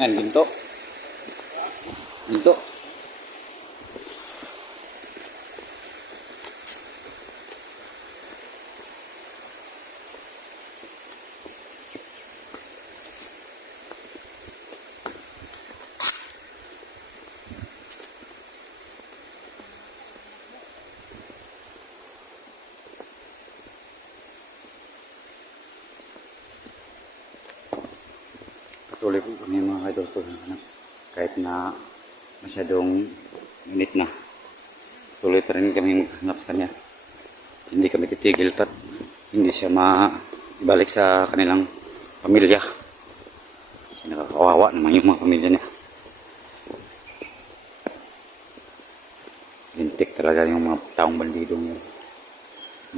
Yan, ginto. Ginto. Tuloy po kami mga idol ko, kahit na masyadong init na, tuloy pa rin kami maghanap sa kanya. Hindi kami titigil pat hindi siya maibalik sa kanilang pamilya. Nakakawawa naman yung mga pamilya niya. Lintik talaga yung mga taong bandidong yun.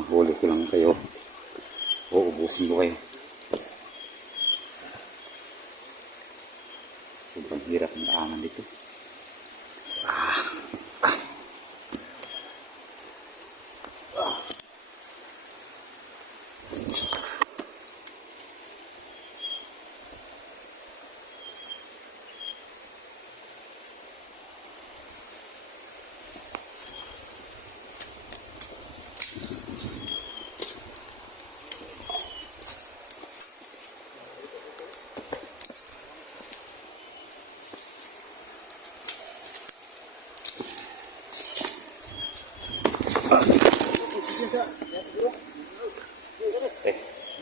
Mahuli ko lang kayo, uubusin ko kayo. Sobrang hirap ng daanan dito.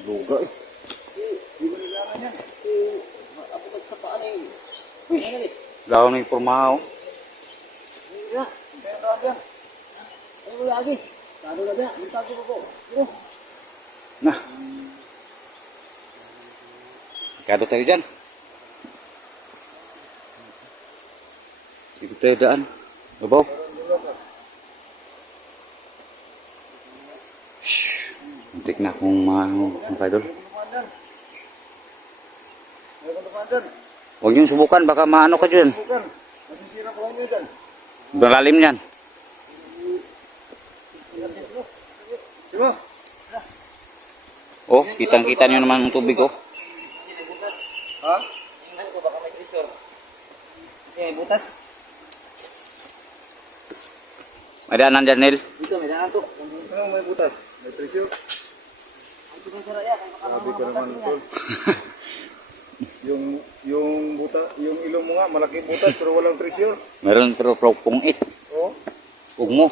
Luga eh. Gawa na yung pormahaw. Nah. Kado tayo dyan. Dito tayo daan. Babaw. Muntik na akong mga idol. Huwag niyong subukan, baka maano ka dyan. Masisira ko nyo dyan. Malalim yan. Diba? Oh, kitang-kita nyo naman ang tubig oh. Ha? Tingnan ko baka may tresor. Kasi may butas. May daanan dyan, Nel. Dito may daan to. Ano may butas? May presyo? Ito yung sira yan. Sabi ko naman tol. Yung buta, yung ilong mo nga malaki butas pero walang presyo. Meron pero pungit. Oh. Huwag mo.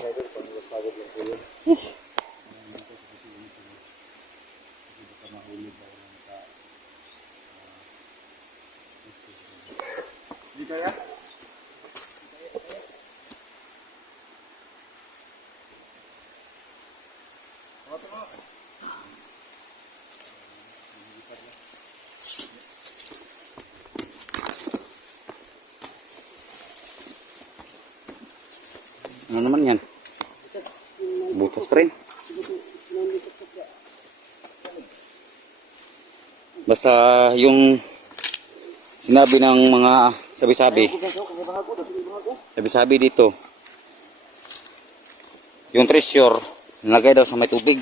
Di kaya? Ano naman yan? Butas pa rin. Basta yung sinabi ng mga sabi-sabi dito, yung treasure nilagay daw sa may tubig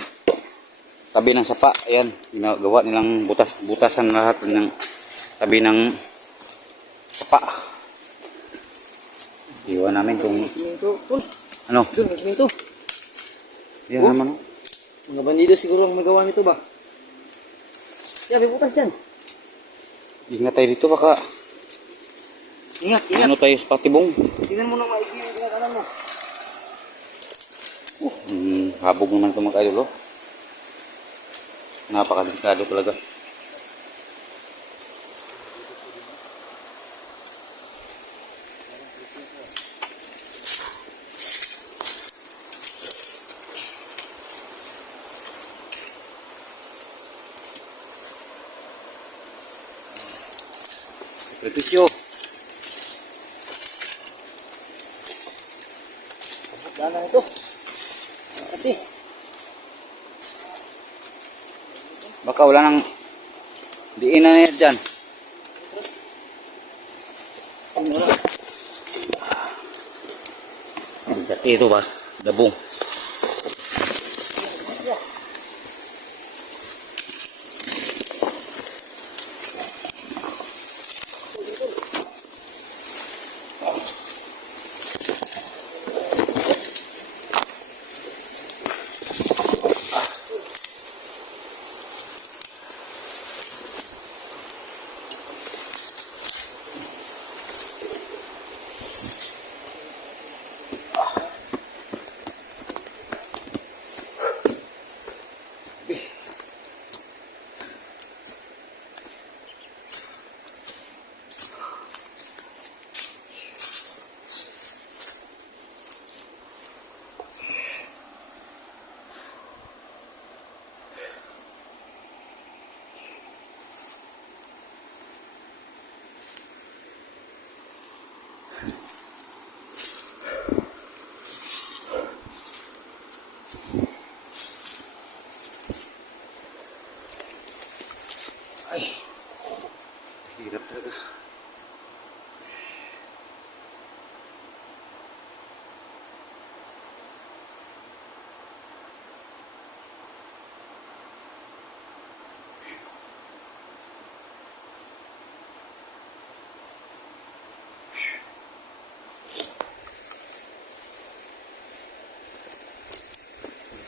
tabi ng sapa. Ayan, ginagawa nilang butasan lahat ng tabi ng sapa. Iwan namin kung ano. Ito. Yan naman. Mga bandido siguro ang magawa nito ba? Yan, may butas yan. Ingat tayo dito baka Ingat, ingat. ano tayo sa patibong. Tingnan mo nang maigi yung ginagalan mo. Habog naman ito mga idol. Napakadelikado talaga. Sakripisyo. Daan ito. Kasi. Baka wala nang diin na yan dyan. Ito ba? Dabong.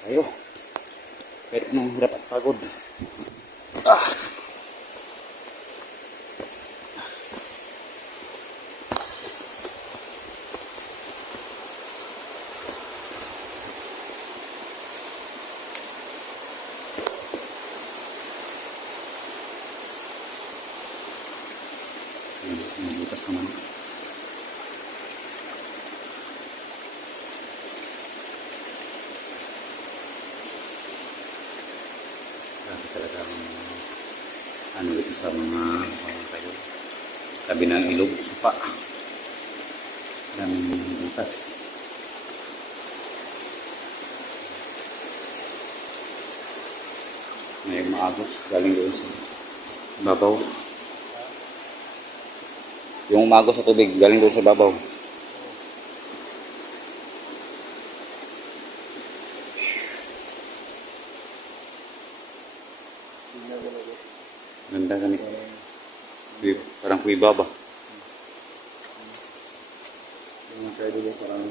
Ayo. Kahit nang hirap at pagod. Ah. Butas naman. Grabe talaga ang ano dito sa mga tayo. Tabi ng ilog, supa. Daming butas. May maagos galing doon sa babaw. Yung umagos sa tubig galing doon sa babaw. Ganda ganito. Parang kuiba ba? Yung kaya dito parang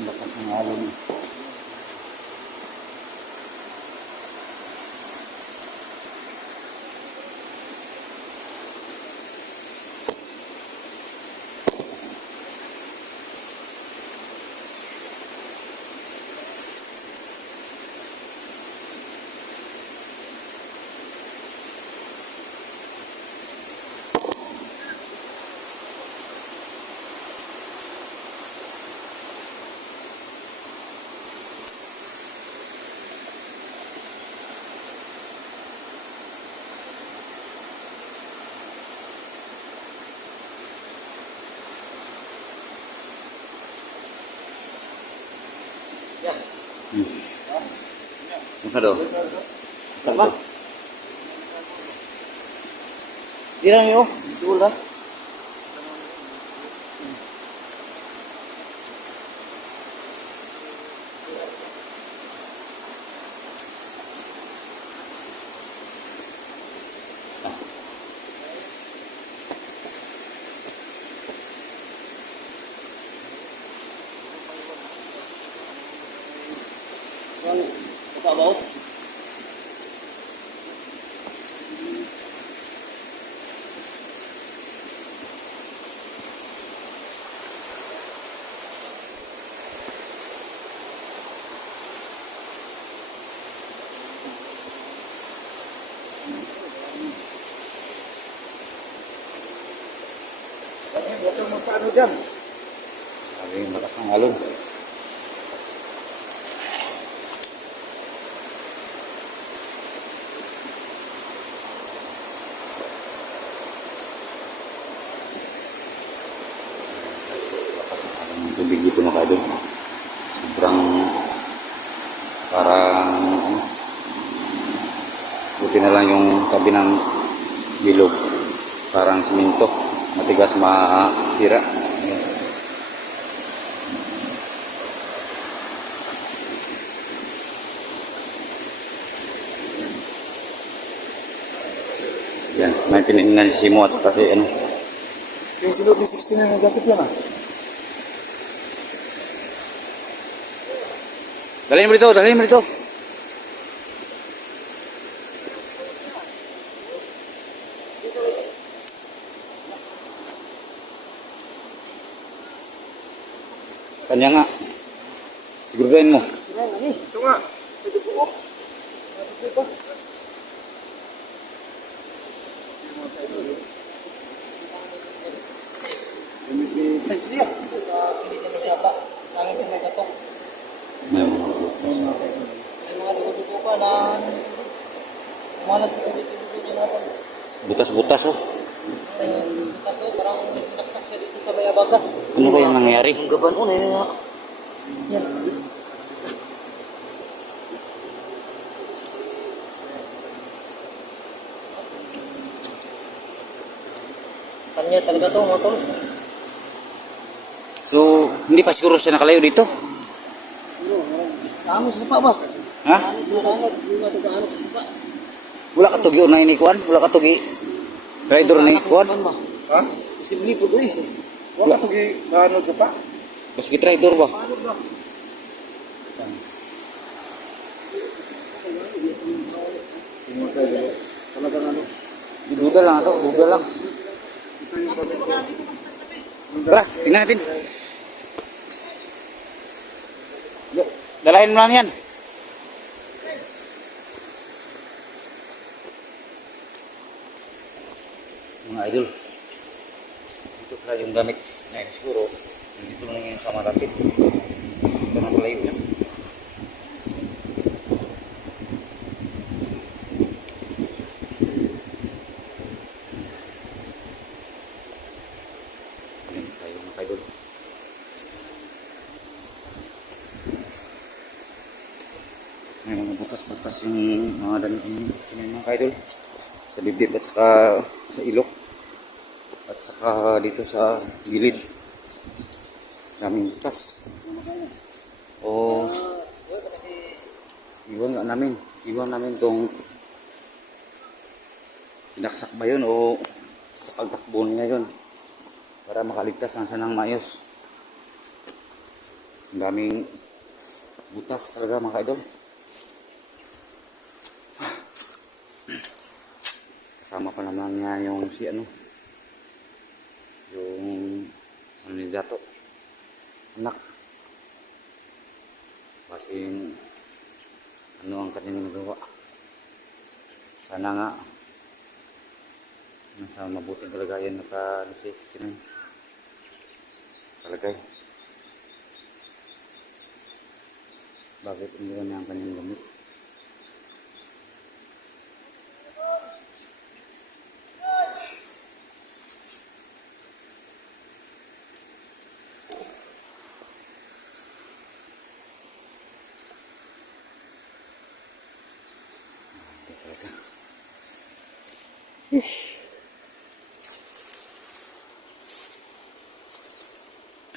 Lakas ng alon. Yan. Ano daw? Tama. Di lang yun. Dula. Ito ba? huwag kang magpaano dyan. Sabi, lakas ng alon. Ang tubig dito na kayo. Sobrang parang buti na lang yung tabi ng bilog. Parang siminto. Matigas masira. Yan, may tinitingnan si Simo at kasi ano. Yung silot ni 16 na ng jacket yan ah. Dalhin mo dito, dalhin mo dito. Kanya nga. Siguraduhin mo. Ito nga. May mga sisters. Butas-butas oh. Ano kaya nangyari? Ang gaban ko na yun nga. Yan. Kanya talaga to, mga tol. So, hindi pa siguro siya nakalayo dito. Ano sa sapa ba? Ha? Ano sa sapa? Wala ka tugi unay ni Kuan? Wala ka tugi? Rider ni Kuan? ba? Ha? Posible po doy. Wala ko gi ano sa pa. Mas rider ba? Talagang ano. Google lang ito, Google lang. Tara, tingnan natin. Dalahin mo lang yan. Mga idol. Ito pala yung gamit na yun siguro. Dito lang yung sama rapid. Ito na pala yun. Ayan tayo mga idol. May mga butas-butas yung mga damit ng mga idol. Sa dibdib at saka sa ilok. At saka dito sa gilid. Daming butas. O iwan nga namin. Iwan namin tong sinaksak ba yun o sa pagtakbo niya yun. Para makaligtas lang siya ng maayos. Ang daming butas talaga mga idol. Kasama pa naman niya yung si ano. Yung ano ni Dato. Anak. Kasing ano ang kanyang nagawa. Sana nga nasa mabuting kalagayan naka-lusis kalagay. Bakit iniwan niya ang kanyang gamit?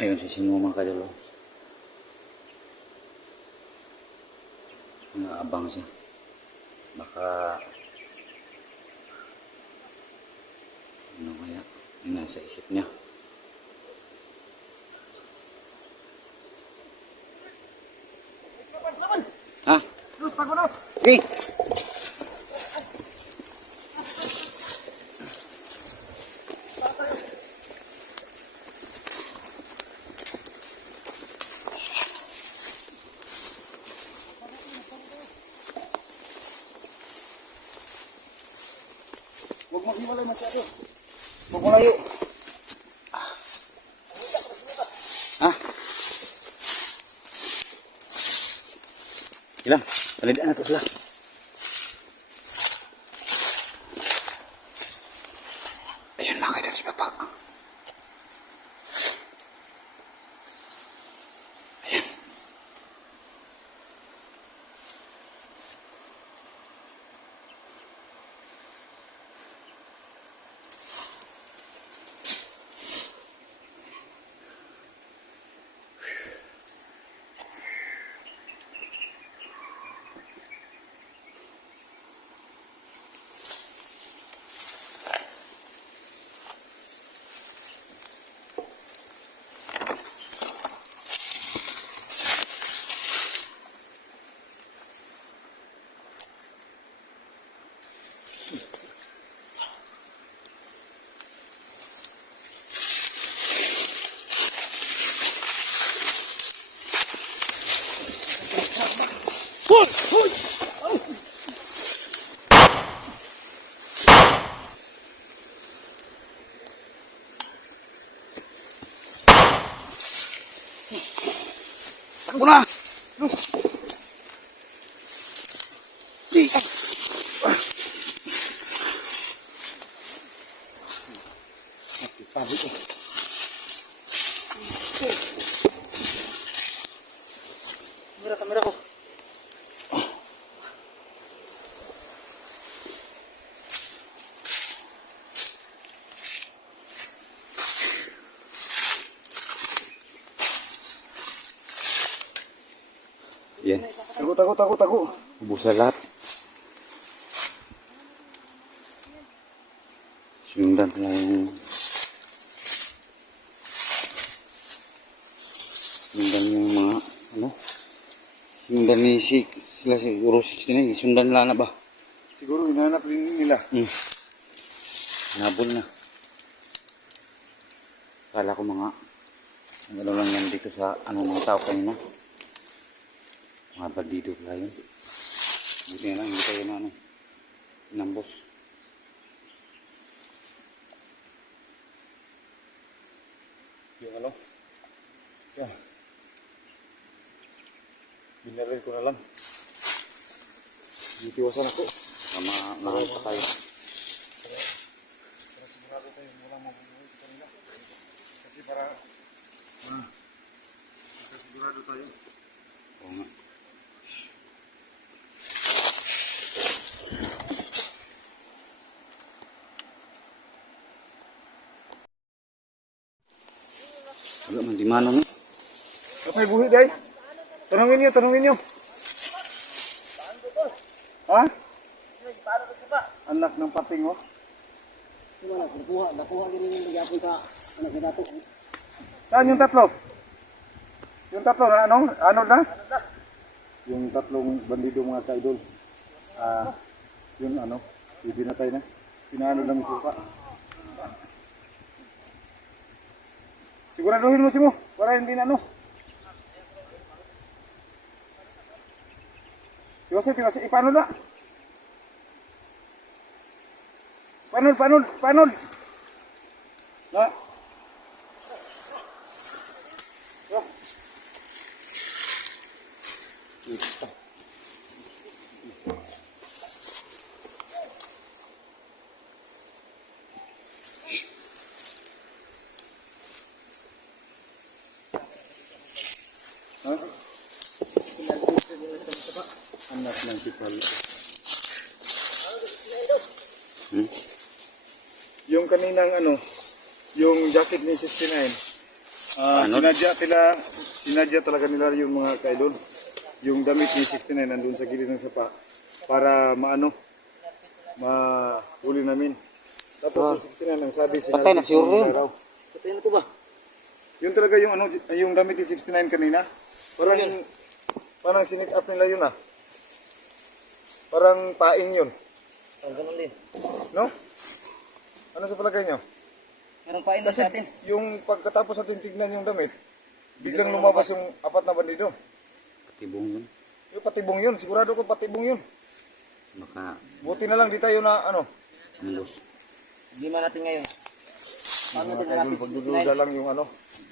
Ayun si Simo mga kadalo. Naabang siya. Baka ano kaya yung nasa isip niya. Ha? Dos, tagunos. Okay. Huwag maghiwalay masyado. Huwag mo layo. Ha? Ilang, palidaan na ito sila. Ayun mga kaidol si Papa. Ayan. Takbo na! Los! Di! Pabit eh. Kamera ko. yan. Tago. Ubus na lahat. Sundan lang yung... Sundan yung mga... Ano? Sundan ni sila siguro 69. Sundan lang na ba? Siguro hinahanap rin nila. Nabol na. Kala ko mga... Ang ano lang yan dito sa ano mga tao kanina. Mga bandido pala yun. Buti na lang, hindi tayo na ano. Inambos. Yung ano? Yan. Binaril ko na lang. Itiwasan ako. Sama mahal pa tayo. Para sigurado tayo walang mabubuhay sa kanila. Kasi para sigurado tayo. Oo nga. Wala man di manong eh. Kapay buhi day. Tanungin niyo. Ha? Anak ng pating oh. Nakuha din yung magyapon sa anak na dato. Saan yung tatlo? Yung tatlo na ano? Ano na? Yung tatlong bandido mga ka-idol. Yung ano? Ibinatay na. Pinaano lang yung suka. Siguraduhin mo si mo. Para hindi na ano. Tiwasi. Paano na? Panod. Na. Oh. Ha? Anak ng tipal. Yung kaninang ano, yung jacket ni 69. Ano? Sinadya talaga nila yung mga ka-idol. Yung damit ni 69 nandun sa gilid ng sapa para mahuli namin. Tapos si 69 ang sabi Patay na siguro yun. Patay na to ba? Yun talaga yung ano, yung damit ni 69 kanina. Parang sinit up nila yun ah. Parang paing yun. Ang ganun din. No? Ano sa palagay nyo? Meron pa ina Kasi sa atin. yung pagkatapos natin tignan yung damit, biglang lumabas yung apat na bandido. Patibong yun. Yung patibong yun, sigurado ko patibong yun. Baka Buti na lang di tayo na ano. ambos. Hindi man natin ngayon. Paano Mga natin kaidol, hanapin? pagdududa lang yung ano.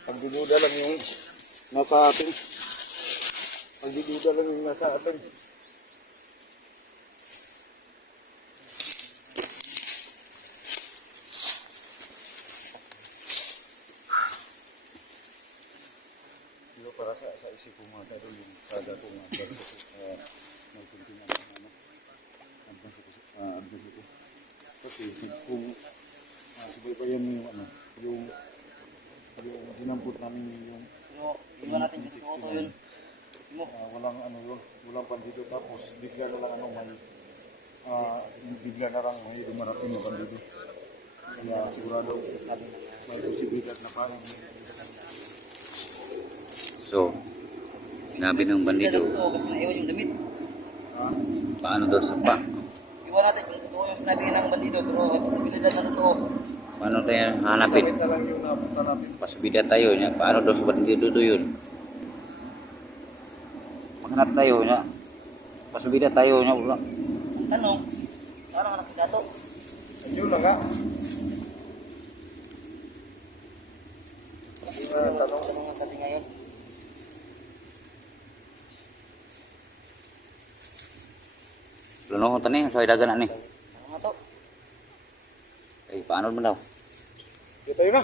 Pagdududa lang yung nasa atin. Pagdududa lang yung nasa atin. Pero para sa isip ko mga kaidol, yung kada kong advance ko, nagpuntinan ng ano, advance ko. Kasi kung subaybayan mo yung ano, yung dinampot namin yung Iwan natin dito auto yun. walang ano yun, walang bandido tapos bigla na lang ano bigla na lang may dumarating na bandido. Kaya sigurado may posibilidad na parang So, sinabi ng bandido, Totoo kasi naiwan yung damit. paano daw sa pa? Iwan natin kung totoo yung sinabi ng bandido pero may posibilidad na totoo. Paano tayo hanapin? damit na lang yung napunta natin. Pasubida tayo niya. Paano daw sa bandido do yun? Maghanap tayo niya. Pasubida tayo niya. Wala. Ang tanong, parang anak ni dato. Yun na nga. Ang tanong sa atin ngayon. Lunohon tani. So, idagan na ni. Ano nga to? Eh, paano mo daw? Dito tayo na.